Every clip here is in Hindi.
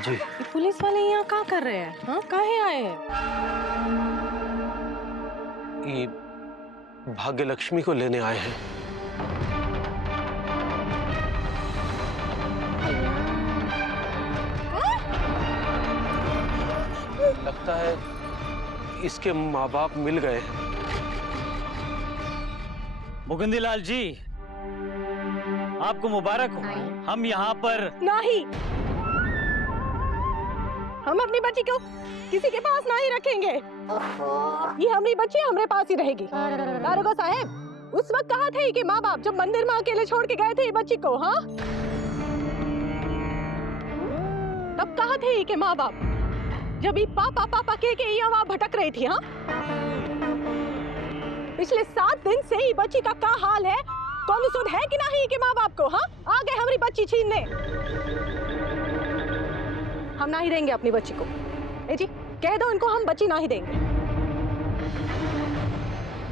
जी। ये पुलिस वाले यहाँ क्या कर रहे हैं? हाँ, काहे आए हैं? ये भाग्य लक्ष्मी को लेने आए हैं। लगता है इसके माँ बाप मिल गए हैं। मुकुंदी लाल जी, आपको मुबारक हो। हम यहाँ पर नहीं, हम अपनी बच्ची को किसी के पास नहीं रखेंगे। ये हमारी बच्ची हमारे पास ही रहेगी। दारोगा साहब, उस वक्त कहा थे कि माँ बाप जब मंदिर में अकेले छोड़ के गए थे ये बच्ची को, हाँ? तब कहा थे कि माँ बाप जब ये पापा पापा के यहाँ भटक रही थी, हाँ? पिछले 7 दिन से ये बच्ची का क्या हाल है? कौन सुध है कि नहीं कि माँ बाप को, हाँ? आ गए हमारी बच्ची छीनने। हम नहीं देंगे अपनी बच्ची को। ए जी, कह दो इनको हम बच्ची नहीं देंगे।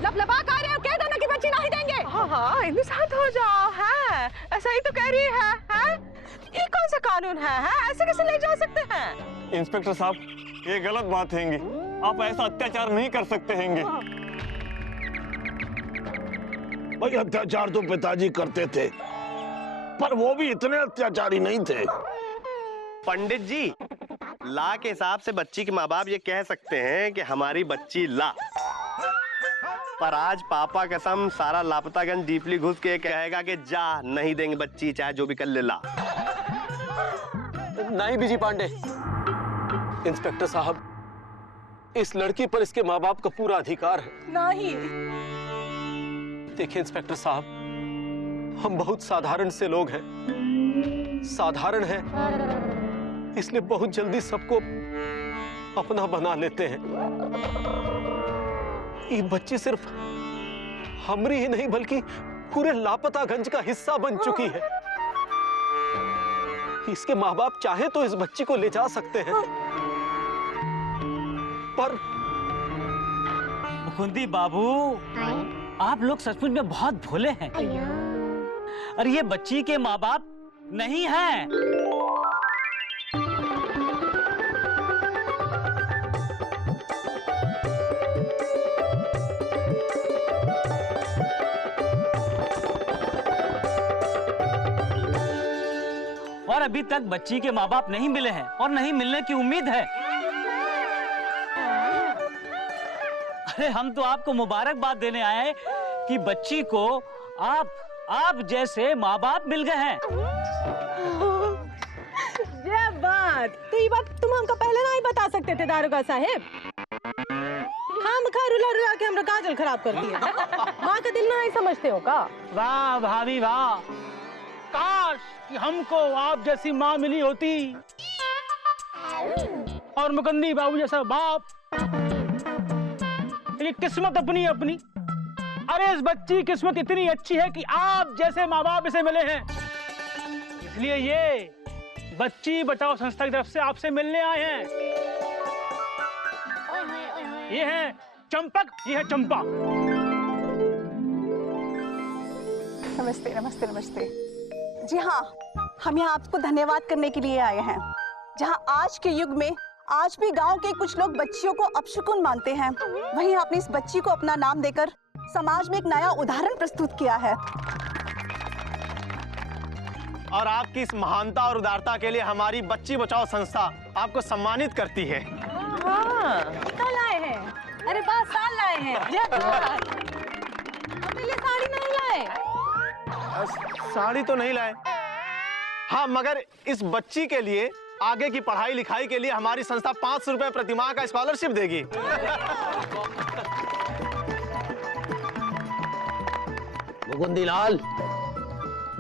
लबलबा कह रहे हो, कह दो ना कि बच्ची नहीं देंगे। हाँ, इनके साथ हो जाओ। है ऐसा ही तो कह रही है? ये कौन सा कानून है? ऐसे कैसे ले जा सकते हैं? इंस्पेक्टर साहब, ये गलत बात हैंगी। आप ऐसा अत्याचार नहीं कर सकते हैंगे। भाई अत्याचार तो पिताजी करते थे, पर वो भी इतने अत्याचारी नहीं थे। पंडित जी, ला के हिसाब से बच्ची के माँ बाप ये कह सकते हैं कि हमारी बच्ची ला, पर आज पापा कसम सारा लापतागंज डीपली घुस के कहेगा कि जा, नहीं देंगे बच्ची, चाहे जो भी कर ले ला। नहीं बीजी पांडे, इंस्पेक्टर साहब, इस लड़की पर इसके माँ बाप का पूरा अधिकार है। नहीं। देखिए इंस्पेक्टर साहब, हम बहुत साधारण से लोग हैं, साधारण हैं, इसलिए बहुत जल्दी सबको अपना बना लेते हैं। ये बच्ची सिर्फ हमारी ही नहीं बल्कि पूरे लापतागंज का हिस्सा बन चुकी है। इसके माँ बाप चाहे तो इस बच्ची को ले जा सकते हैं, पर मुकुंदी बाबू, आप लोग सचमुच में बहुत भोले हैं। और ये बच्ची के माँ बाप नहीं हैं। और अभी तक बच्ची के माँ बाप नहीं मिले हैं और नहीं मिलने की उम्मीद है। अरे हम तो आपको मुबारकबाद देने आए हैं कि बच्ची को आप जैसे माँ बाप मिल गए हैं। ये बात तो ये बात तुम हमको पहले नहीं बता सकते थे दारोगा साहब। हम खा रुला रुला के हमरा काजल खराब कर दिया। माँ का दिल नहीं समझते हो का? वाह भाभी वाह, काश कि हमको आप जैसी माँ मिली होती और मुकुंदी बाबू जैसा बाप। ये किस्मत अपनी अपनी। अरे इस बच्ची की किस्मत इतनी अच्छी है कि आप जैसे माँ बाप इसे मिले हैं, इसलिए ये बच्ची बचाओ संस्था की तरफ से आपसे मिलने आए हैं। ये है चंपक, ये है चंपा। नमस्ते नमस्ते नमस्ते। जी हाँ, हम यहाँ आपको धन्यवाद करने के लिए आए हैं। जहाँ आज के युग में आज भी गांव के कुछ लोग बच्चियों को अपशकुन मानते हैं, वहीं आपने इस बच्ची को अपना नाम देकर समाज में एक नया उदाहरण प्रस्तुत किया है। और आपकी इस महानता और उदारता के लिए हमारी बच्ची बचाओ संस्था आपको सम्मानित करती है। कल आए हैं, अरे 5 साल लाए हैं। अपने लिए साड़ी नहीं लाए। साड़ी तो नहीं लाए, हाँ, मगर इस बच्ची के लिए आगे की पढ़ाई लिखाई के लिए हमारी संस्था 500 रुपए प्रति माह का स्कॉलरशिप देगी। मुकुंदी लाल,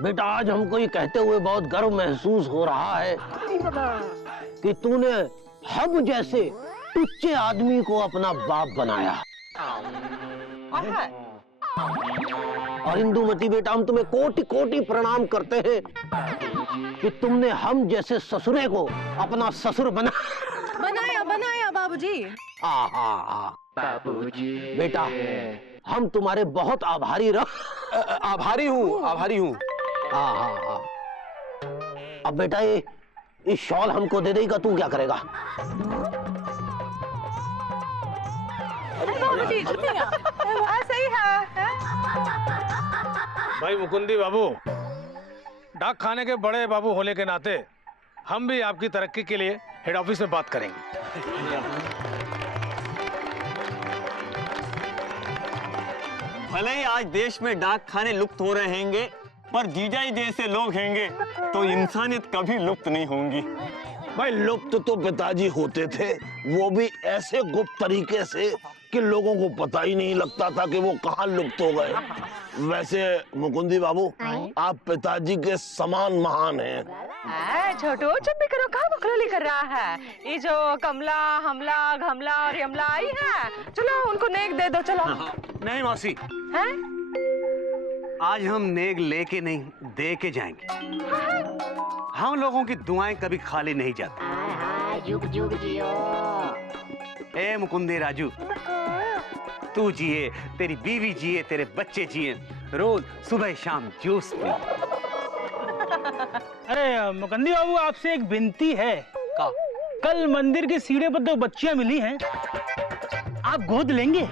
बेटा आज हमको ये कहते हुए बहुत गर्व महसूस हो रहा है कि तूने हम जैसे टुच्चे आदमी को अपना बाप बनाया। और इंदुमती बेटा, हम तुम्हें कोटि कोटि प्रणाम करते हैं कि तुमने हम जैसे ससुरे को अपना ससुर बनाया बाबूजी। बाबूजी बेटा, हम तुम्हारे बहुत आभारी आभारी हूँ। हाँ। अब बेटा ये इस शॉल हमको दे देगा, तू क्या करेगा? सही है। भाई मुकुंदी बाबू, डाक खाने के बड़े बाबू होने के नाते हम भी आपकी तरक्की के लिए हेड ऑफिस में बात करेंगे। भले ही आज देश में डाक खाने लुप्त हो रहे होंगे, पर जीजा जी जैसे लोग होंगे तो इंसानियत कभी लुप्त नहीं होंगी। भाई लुप्त तो पिताजी होते थे, वो भी ऐसे गुप्त तरीके से कि लोगों को पता ही नहीं लगता था कि वो कहाँ लुप्त हो गए। वैसे मुकुंदी बाबू, आप पिताजी के समान महान हैं। छोटू चुप भी करो, कहाँ बकलोली कर रहा है? ये जो कमला, हमला, घमला और यमला आई है, चलो उनको नेक दे दो, चलो। नहीं मौसी, हैं? आज हम नेक लेके नहीं दे के जाएंगे। हम लोगों की दुआएं कभी खाली नहीं जाती। जुग जुग जियो। ए मुकुंदे राजू, तू जिए, तेरी बीवी जिए, तेरे बच्चे जिए, रोज सुबह शाम जूस पी। अरे मुकुंदी बाबू, आपसे एक विनती है। कल मंदिर की सीढ़ी पर 2 बच्चियां मिली हैं, आप गोद लेंगे?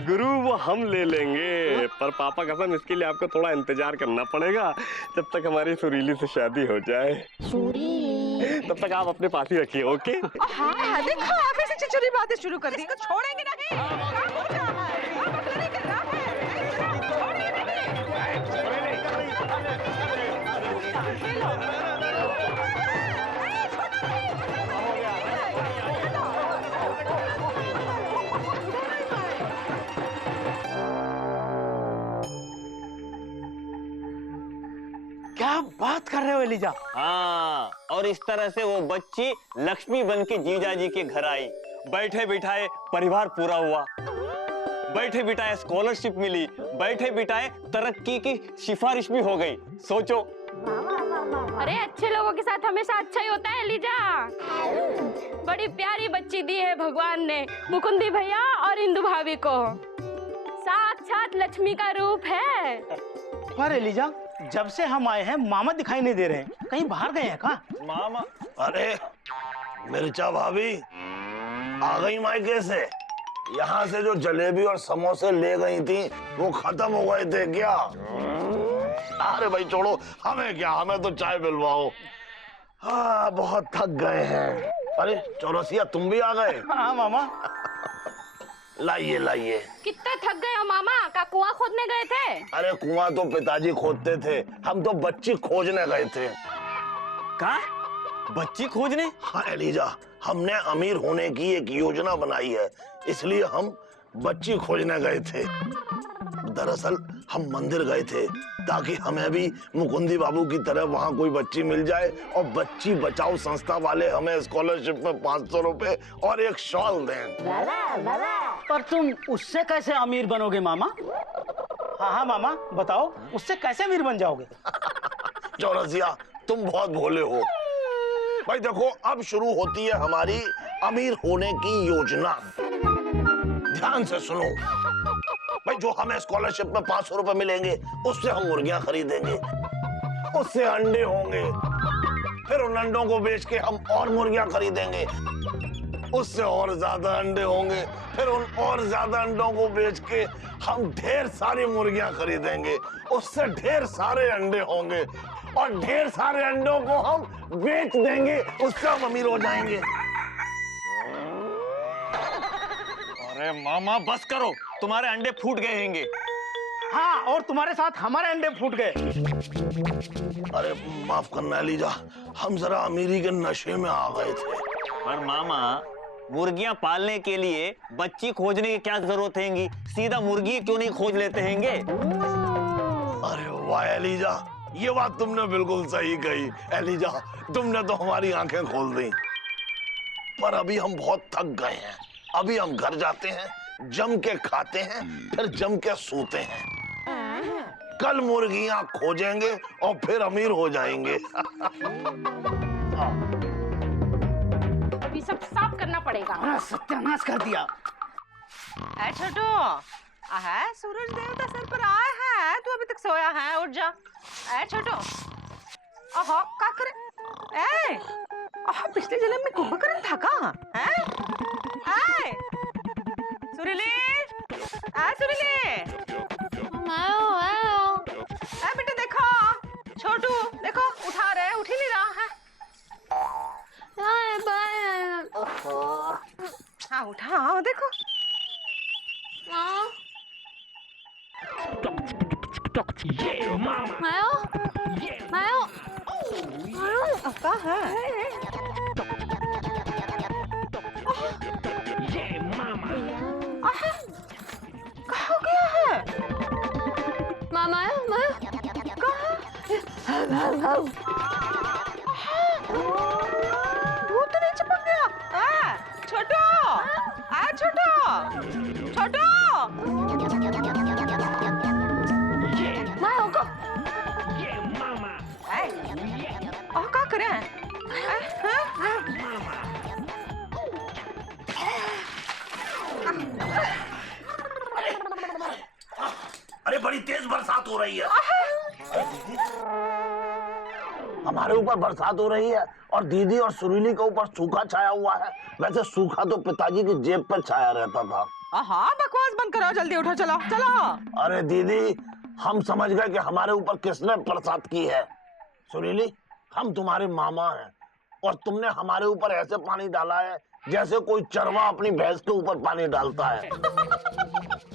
गुरु वो हम ले लेंगे, पर पापा कसम इसके लिए आपको थोड़ा इंतजार करना पड़ेगा, जब तक हमारी सुरीली से शादी हो जाए। तब तक आप अपने पास ही रखिए, ओके? हाँ, देखो आप ऐसे चिचुरी बातें शुरू कर दी, इसको छोड़ेंगे नहीं। क्या हो रहा है? क्या बकलोली कर रहा है? छोड़ेंगे क्या बात कर रहे हो एलिजा? हाँ, और इस तरह से वो बच्ची लक्ष्मी बन के जीजा जी के घर आई। बैठे बिठाए परिवार पूरा हुआ, बैठे बिठाए स्कॉलरशिप मिली, बैठे बिठाए तरक्की की सिफारिश भी हो गई। सोचो। अरे अच्छे लोगों के साथ हमेशा अच्छा ही होता है लीजा। बड़ी प्यारी बच्ची दी है भगवान ने मुकुंदी भैया और इंदु भाभी को। साक्षात लक्ष्मी का रूप है। पर एलिजा, जब से हम आए हैं मामा दिखाई नहीं दे रहे हैं, कहीं बाहर गए हैं क्या? मामा? अरे मिर्चा भाभी आ गई मायके से। यहाँ से जो जलेबी और समोसे ले गई थी वो खत्म हो गए थे क्या? अरे भाई छोड़ो, हमें क्या, हमें तो चाय पिलवाओ। हाँ, बहुत थक गए हैं। अरे चौरसिया, तुम भी आ गए? हाँ मामा। लाइए लाइए। कितना थक गए हो मामा? का कुआं खोदने गए थे? अरे कुआं तो पिताजी खोदते थे, हम तो बच्ची खोजने गए थे। का? बच्ची खोजने? हाँ एलिजा, हमने अमीर होने की एक योजना बनाई है, इसलिए हम बच्ची खोजने गए थे। दरअसल हम मंदिर गए थे ताकि हमें भी मुकुंदी बाबू की तरह वहाँ कोई बच्ची मिल जाए, और बच्ची बचाओ संस्था वाले हमें स्कॉलरशिप में 500 रुपए और एक शॉल दें। पर तुम उससे कैसे अमीर बनोगे मामा? हाँ हाँ मामा, बताओ उससे कैसे अमीर बन जाओगे? चौरसिया, तुम बहुत भोले हो। भाई देखो, अब शुरू होती है हमारी अमीर होने की योजना। ध्यान से सुनो भाई, जो हमें स्कॉलरशिप में 500 रुपए मिलेंगे उससे हम मुर्गियां खरीदेंगे, उससे अंडे होंगे, फिर उन अंडों को बेच के हम और मुर्गियां खरीदेंगे, उससे और ज्यादा अंडे होंगे, फिर उन और ज्यादा अंडों को बेच के हम ढेर सारी मुर्गियां खरीदेंगे, उससे ढेर सारे अंडे होंगे, और ढेर सारे अंडों को हम बेच देंगे, उससे हम अमीर हो जाएंगे। अरे मामा बस करो, तुम्हारे अंडे फूट गए होंगे। हाँ, और तुम्हारे साथ हमारे अंडे फूट गए। अरे माफ करना लीजा, हम जरा अमीरी के नशे में आ गए थे। पर मामा, मुर्गियां पालने के लिए बच्ची खोजने की क्या जरूरत हैगी? सीधा मुर्गी क्यों नहीं खोज लेते हैंगे? अरे वाह एलिजा, ये बात तुमने बिल्कुल सही कही। एलिजा, तुमने तो हमारी आंखें खोल दी। पर अभी हम बहुत थक गए हैं, अभी हम घर जाते हैं, जम के खाते हैं, फिर जम के सोते हैं। कल मुर्गियां खोजेंगे और फिर अमीर हो जाएंगे। अभी सब साफ करना पड़ेगा। सत्यानाश कर दिया। छोटू, सूरज देवता सर पर आया है, तू अभी तक सोया है? उठ जा। छोटू, ओहो का करे ए ओहो पिछले जन्म में कुंभकर्ण था का हैं ए सुरीली आ सुरीली ए बेटा देखो छोटू देखो उठा रहे उठ ही नहीं रहा है हाँ उठा देखो का है क्या हो गया है मामा भूत तो नहीं चिपक गया छोटू छोटू छोटू क्या करे अरे बड़ी तेज बरसात हो रही है। हमारे ऊपर बरसात हो रही है और दीदी और सुरीली के ऊपर सूखा छाया हुआ है। वैसे सूखा तो पिताजी की जेब पर छाया रहता था। हाँ बकवास बंद करो जल्दी उठो चलो चलो। अरे दीदी हम समझ गए कि हमारे ऊपर किसने बरसात की है। सुरीली हम तुम्हारे मामा हैं और तुमने हमारे ऊपर ऐसे पानी डाला है जैसे कोई चरवा अपनी भैंस के ऊपर पानी डालता है।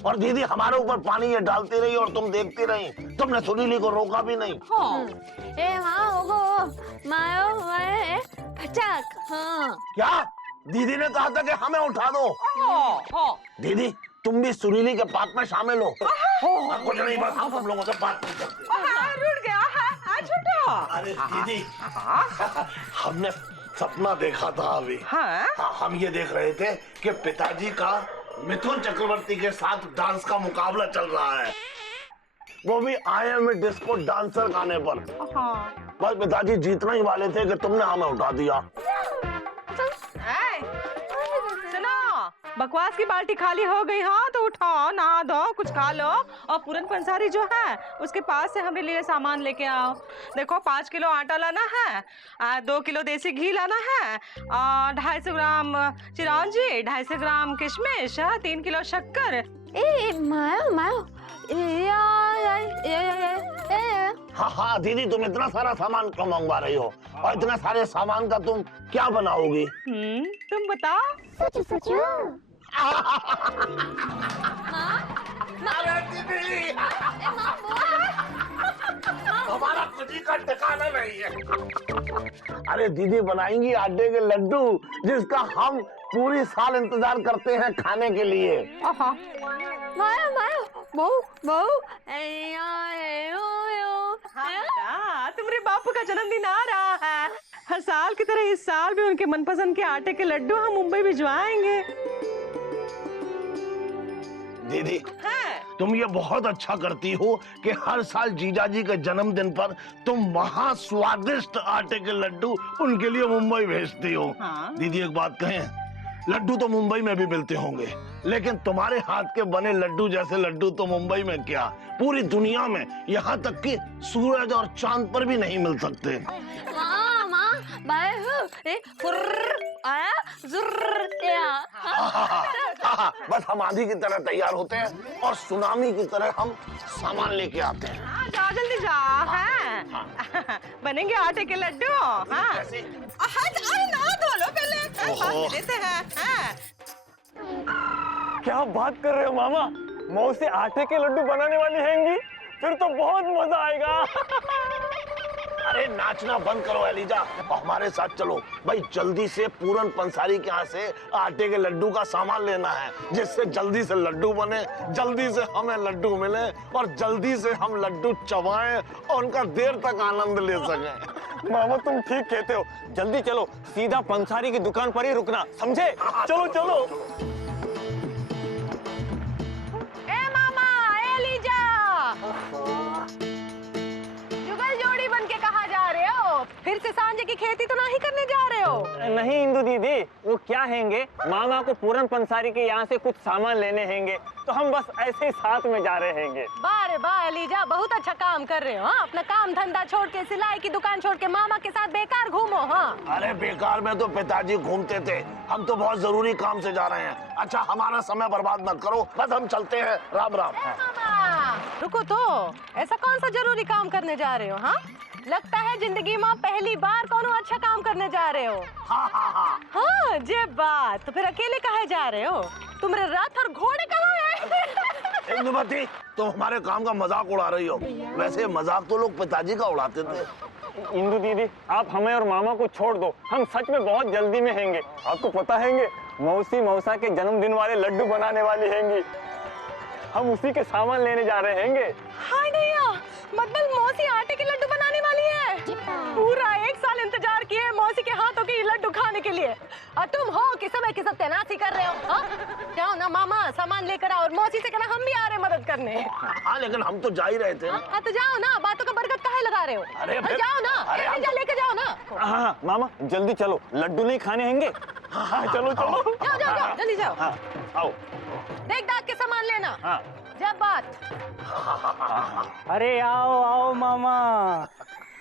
और दीदी हमारे ऊपर पानी ये डालती रही और तुम देखती रही, तुमने सुरीली को रोका भी नहीं। क्या दीदी ने कहा था कि हमें उठा दो। दीदी तुम भी सुरीली के पाप में शामिल हो। कुछ नहीं बस हम तुम लोगों से बात नहीं करते। अरे दीदी हमने सपना देखा था अभी। हम ये देख रहे थे कि पिताजी का मिथुन चक्रवर्ती के साथ डांस का मुकाबला चल रहा है, वो भी IM डिस्को डांसर गाने पर। बस पिताजी जीतना ही वाले थे कि तुमने हमें उठा दिया। बकवास की बाल्टी खाली हो गई हाँ तो उठाओ नहा दो कुछ खा लो और पूरन पंसारी जो है उसके पास से हमारे लिए सामान लेके आओ। देखो 5 किलो आटा लाना है, 2 किलो देसी घी लाना है, 250 ग्राम चिरौंजी, 250 ग्राम किशमिश, 3 किलो शक्कर। हाँ दीदी तुम इतना सारा सामान क्यों मंगवा रही हो और इतना सारे सामान का तुम क्या बनाओगी? तुम बताओ। हमारा खुशी का ठिकाना नहीं है। अरे दीदी बनाएंगी आटे के लड्डू जिसका हम पूरी साल इंतजार करते हैं खाने के लिए। तुम्हारे बापू का जन्मदिन आ रहा है, हर साल की तरह इस साल भी उनके मनपसंद के आटे के लड्डू हम मुंबई भिजवाएंगे। दीदी तुम ये बहुत अच्छा करती हो कि हर साल जीजाजी के जन्मदिन पर तुम वहाँ स्वादिष्ट आटे के लड्डू उनके लिए मुंबई भेजती हो। दीदी एक बात कहें, लड्डू तो मुंबई में भी मिलते होंगे लेकिन तुम्हारे हाथ के बने लड्डू जैसे लड्डू तो मुंबई में क्या पूरी दुनिया में, यहाँ तक कि सूरज और चांद पर भी नहीं मिल सकते। बस हम आंधी की तरह तैयार होते हैं और सुनामी की तरह हम सामान लेके आते हैं। जाओ जल्दी जाओ। बनेंगे आटे के लड्डू। ना धो लो पहले देते हैं। क्या बात कर रहे हो मामा, मौसी आटे के लड्डू बनाने वाली हैंगी, फिर तो बहुत मजा आएगा। अरे नाचना बंद करो एलिजा और हमारे साथ चलो भाई। जल्दी से पूरन पंसारी के यहाँ से आटे के लड्डू का सामान लेना है जिससे जल्दी से लड्डू बने, जल्दी से हमें लड्डू मिले और जल्दी से हम लड्डू चबाएं और उनका देर तक आनंद ले सकें। मामा तुम ठीक कहते हो, जल्दी चलो, सीधा पंसारी की दुकान पर ही रुकना, समझे? चलो चलो। ए मामा, ए लीजा, जुगल जोड़ी बन के कहाँ जा रहे हो? फिर से सांझे की खेती तो नहीं करने जा रहे हो? नहीं इंदु दीदी, वो क्या हैंगे, मामा को पूरन पंसारी के यहाँ से कुछ सामान लेने हैंगे, तो हम बस ऐसे ही साथ में जा रहे हैंगे। बारे वाह एलिजा, बहुत अच्छा काम कर रहे हो। हाँ, अपना काम धंधा छोड़ के, सिलाई की दुकान छोड़ के मामा के साथ बेकार घूमो। हाँ अरे बेकार में तो पिताजी घूमते थे, हम तो बहुत जरूरी काम से जा रहे हैं। अच्छा हमारा समय बर्बाद मत करो, बस हम चलते हैं। राम राम। मामा रुको तो, ऐसा कौन सा जरूरी काम करने जा रहे हो? हाँ लगता है जिंदगी में पहली बार कोनो अच्छा काम करने जा रहे हो। हाँ जे बात, तो फिर अकेले कहाँ जा रहे हो? तुम्हारे रथ और घोड़े कहाँ हैं? इंदुमती, तुम हमारे काम का मजाक उड़ा रही हो। वैसे मजाक तो लोग पिताजी का उड़ाते थे। इंदु दीदी, आप हमें और मामा को छोड़ दो, हम सच में बहुत जल्दी में हैंगे। आपको पता हैंगे, मौसी मौसा के जन्मदिन वाले लड्डू बनाने वाली हैंगी, हम उसी के सामान लेने जा रहे हैंगे। हाय नैया, मतलब मौसी आटे के लड्डू बनाने वाली है? पूरा 1 साल इंतजार किए मौसी के हाथों के लड्डू खाने के लिए, और तुम हो कि समय की सब तैनाती कर रहे हो। हाँ जाओ ना मामा, सामान लेकर आओ, और मौसी से कहना हम भी आ रहे मदद करने। हाँ लेकिन हम तो जा ही रहे थे। हाँ तो जाओ ना, बातों का बरकत काहे लगा रहे हो? अरे जाओ ना, लेके जाओ ना। हाँ मामा जल्दी चलो, लड्डू नहीं खाने हैंगे। हाँ चलो चलो, जाओ जाओ जाओ, जल्दी जाओ। हाँ आओ। देख दाख के सामान लेना। हाँ जब बात। अरे आओ आओ मामा।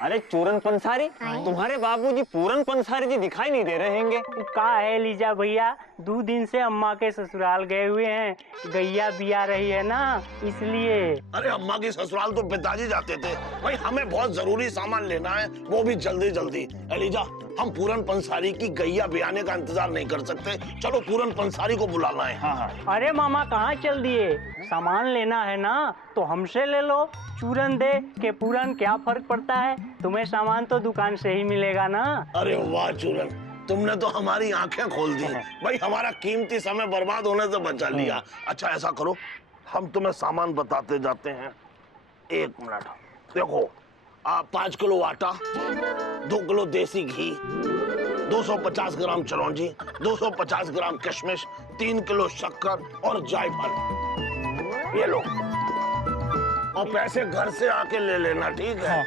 अरे चूरन पंसारी, तुम्हारे बाबूजी पूरन पंसारी जी दिखाई नहीं दे रहे हैंगे। का है लीजा भैया, 2 दिन से अम्मा के ससुराल गए हुए हैं, गैया बिया रही है ना, इसलिए। अरे अम्मा की ससुराल तो पिताजी जाते थे भाई, हमें बहुत जरूरी सामान लेना है, वो भी जल्दी जल्दी। एलिजा, हम पूरन पंसारी की गैया बियाने का इंतजार नहीं कर सकते, चलो पूरन पंसारी को बुलाना है। हाँ हाँ। अरे मामा कहाँ चल दिए, सामान लेना है ना तो हमसे ले लो, चूरन दे के पूरन क्या फर्क पड़ता है, तुम्हें सामान तो दुकान से ही मिलेगा ना। अरे वाह चूरन, तुमने तो हमारी आंखें खोल दी भाई, हमारा कीमती समय बर्बाद होने से बचा लिया। अच्छा ऐसा करो, हम तुम्हें सामान बताते जाते हैं। 1 मिनट, देखो 5 किलो आटा, 2 किलो देसी घी, 250 ग्राम चिरौंजी, 250 ग्राम किशमिश, 3 किलो शक्कर और जायफल। ये लो, और पैसे घर से आके ले लेना, ठीक है?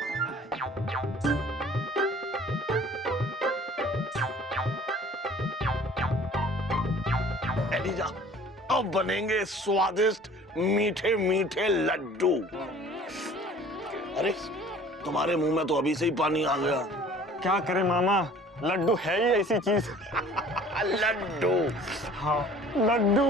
एलिजा, अब बनेंगे स्वादिष्ट मीठे मीठे लड्डू। अरे तुम्हारे मुंह में तो अभी से ही पानी आ गया। क्या करें मामा, लड्डू है ही ऐसी चीज। लड्डू। हाँ लड्डू।